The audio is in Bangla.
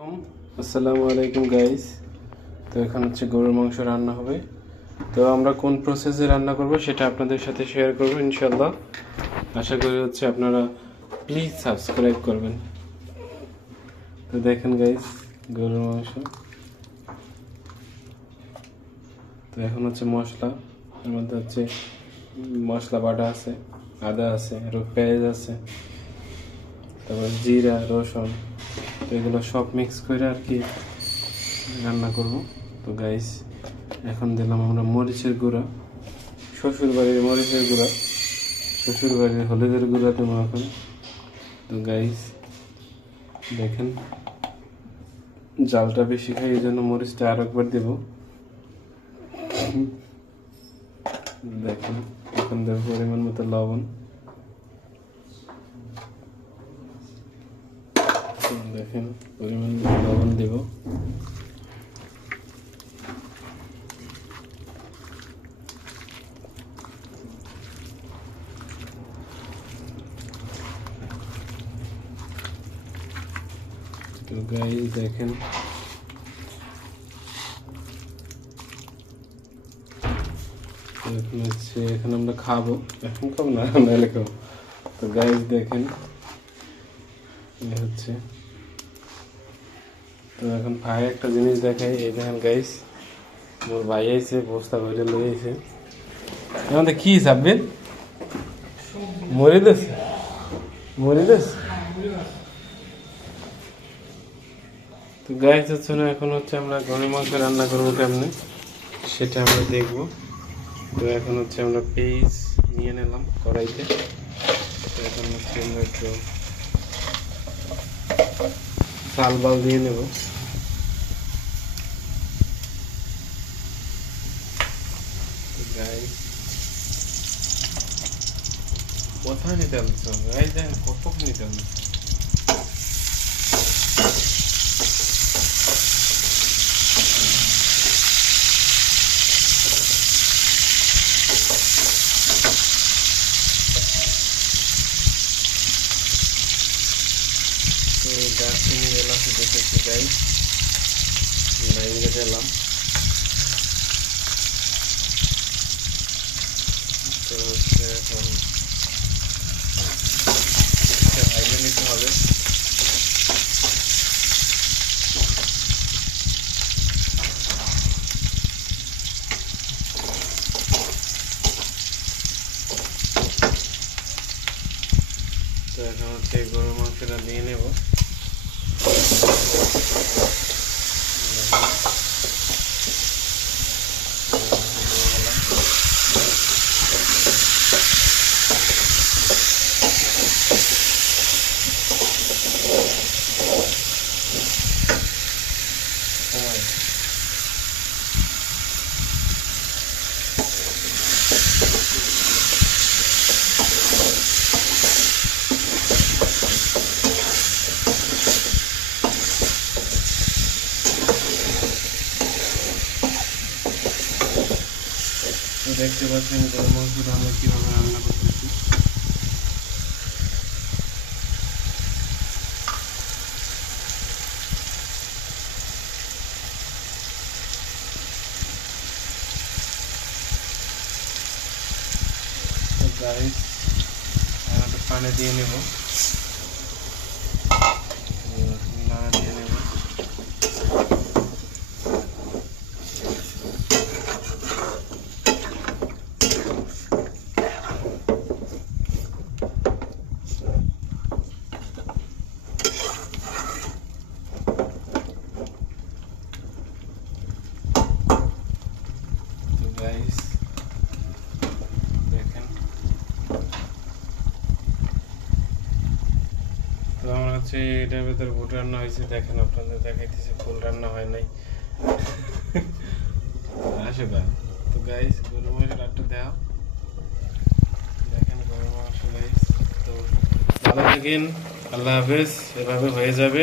আসসালামু আলাইকুম গাইস। তো এখন হচ্ছে গরুর মাংস রান্না হবে। তো আমরা কোন প্রসেসে রান্না করব সেটা আপনাদের সাথে শেয়ার করব ইনশাআল্লাহ। আশা করি হচ্ছে আপনারা প্লিজ সাবস্ক্রাইব করবেন। তো দেখেন গাইস, গরুর মাংস। তো এখন হচ্ছে মশলা, এর মধ্যে হচ্ছে মশলা বাটা আছে, আদা আছে, পেঁয়াজ আছে, তারপর জিরা, রসুন। তো এগুলো সব মিক্স করে আর কি রান্না করব। তো গাইস, এখন দিলাম আমরা মরিচের গুঁড়া, শ্বশুর বাড়ির মরিচের গুঁড়া, শ্বশুর বাড়ির হলুদের গুঁড়া দেবো এখন। তো গাইস দেখেন, জালটা বেশি খাই, এই জন্য মরিচটা আর একবার দেব। দেখেন, এখন দেবো পরিমাণ মতো লবণ। দেখেন, পরিমাণ লবণ দেব। তো গাইস দেখেন, এখন হচ্ছে, এখন আমরা খাবো, এখন খাবো না, নাহলে খাবো। তো গাইস দেখেন, হচ্ছে, তো এখন ভাই একটা জিনিস দেখাই। এই দেখেন গাইস, মোর ভাই আইছে, বস্তা ভরে লই আইছে। আমাদের কি সাববেন মরিদেশ, মরিদেশ। তো গাইস হচ্ছে না, এখন হচ্ছে আমরা গরুর মাংস রান্না করবো কেমনে সেটা আমরা দেখবো। তো এখন হচ্ছে আমরা পেঁয়াজ নিয়ে নিলাম কড়াইতে। তো এখন হচ্ছে আমরা একটু চাল বাল দিয়ে নেব। গাইস কোথায় নিতে আসছো গাইস, দেখেন কত নিতে আসছো। তো দারচিনি এলাচ দেখেছি গাইস, ভেঙে দিলাম। তো হচ্ছে এখন ভাইজে নিতে হবে। তো এখন হচ্ছে গরুর মাংসটা দিয়ে নেব। তো দেখতে পাচ্ছেন গরুর মাংসটা আমরা কীভাবে রান্না করতেছি। তো গাইস, আমরা পানি দিয়ে নেব, নাড়া দিয়ে নেব। গাইস দেখেন, তো আমার হচ্ছে এটার ভেতরে ভুট রান্না হয়েছে। দেখেন, আপনাদের দেখাইতেছি, ফুল রান্না হয় নাই। আসে ভাই। তো গাইস, গরুর মাংসের একটা দেওয়া, দেখেন গরুর মাংস গাইস। তো ভালো থাকেন, আল্লাহ হাফেজ। এভাবে হয়ে যাবে।